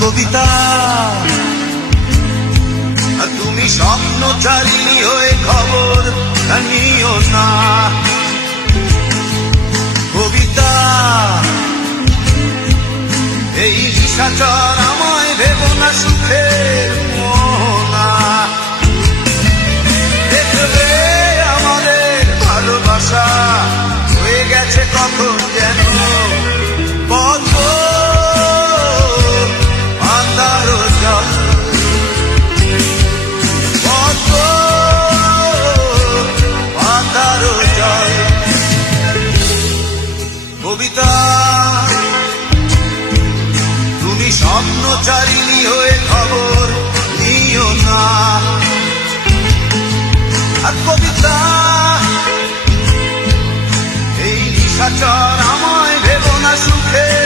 কবিতা। তুমি স্বপ্নচারিণী হয়ে খবর নিও না। কবিতা এই নিশাচর কবিতা। তুমি স্বপ্নচারিণী হয়ে খবর নিও না। আর কবিতা, এই নিশাচর আমায় ভেব না সুখের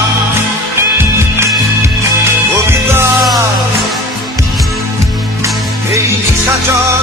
এই